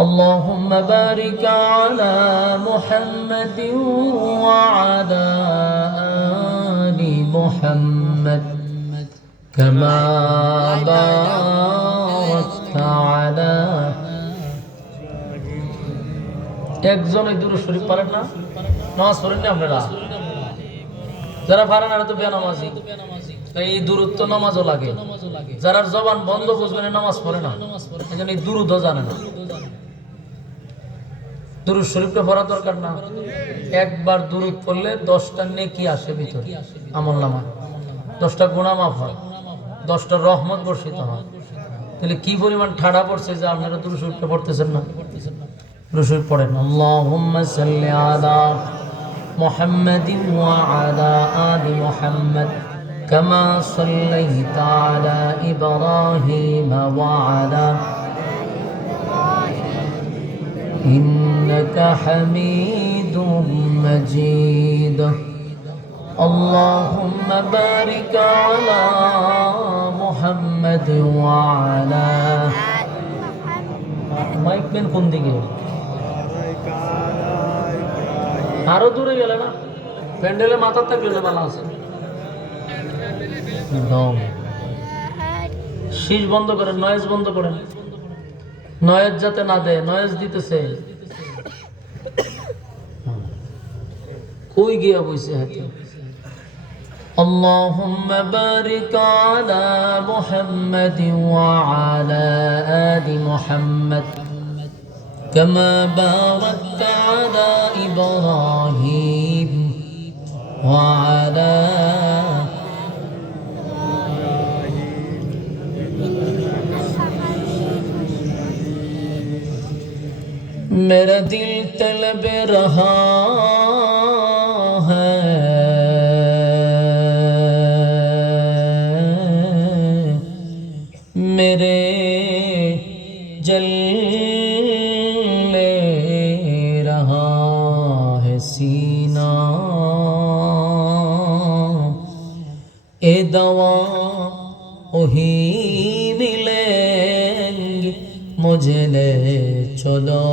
اللهم بارك على محمد وعلى آل محمد كما باركت على একজন এই দুরূদ শরীফ পড়েন না? নামাজ পড়েন না আপনারা? যারা পারেন না তো বেনামাজি। এই দুরূদ তো নামাজও লাগে। যারা জবান বন্ধ বুঝবেন নামাজ পড়ে না, এজন্য এই দুরূদও জানে না। দুরূদ শরীফটা পড়া দরকার না? একবার দুরূদ পড়লে 10টা নেকি আসে ভিতরে আমলনামায়, 10টা গুনাহ মাফ হয়, 10টা রহমত বর্ষিত হয়। তাহলে কি পরিমাণ ঠাড়া পড়ছে যে আপনারা দুরূদ শরীফটা পড়তেছেন না? দুরূদ শরীফ পড়েন। আল্লাহুম্মা সাল্লি আলা মুহাম্মাদিন ওয়া আলা আলি মুহাম্মাদ কামা সাল্লাইতা আলা ইব্রাহিম ওয়া আলা إنك حميد مجيد اللهم بارك على محمد وعلى মাইক পেন কোন দিকে? আরো দূরে গেলে না, প্যান্ডেলে মাথার থাকলে ভালো আছে। শীষ বন্ধ করেন, নয়েজ বন্ধ করেন, নয়েজ যাতে না দেয়। নয়েজ দিতেছে কই গিয়া বইছে হাতে। আল্লাহুম্মা বারিক আলা মুহাম্মাদিন ওয়া আলা আলি মুহাম্মাদ কামা বারাকতা আলা ইব্রাহিম ওয়া আলা मेरा दिल तलब रहा है मेरे जलने रहा है सीना ए दवा वही मिलेंगे मुझे ले चलो